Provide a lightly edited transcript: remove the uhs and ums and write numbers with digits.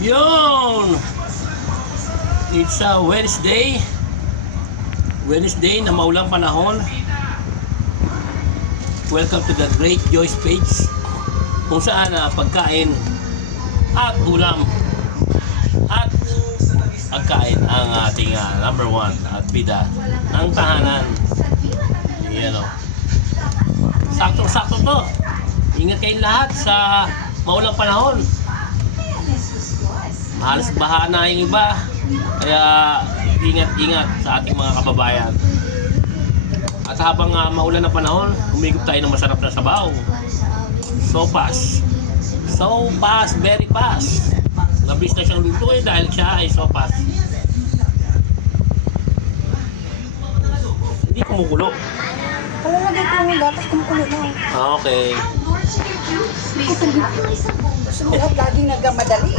Yun! It's a Wednesday. Wednesday na maulang panahon. Welcome to the Great Joyce page, kung saan pagkain at ulam at pagkain ang ating number one at bida ng tahanan. Yan o. Sakto-sakto to. Ingat kayong lahat sa maulang panahon. Halos baha na yung iba. Kaya ingat-ingat sa ating mga kababayan. At habang maulan na panahon, umigop tayo ng masarap na sabaw. Sopas. Sopas, very fast. Mabilis na siyang lutuin dahil siya ay sopas. Hindi kumukulo. Kalalagay ko yung gatas, kumukulo na. Okay. Kasi lahat laging nagkamadali eh.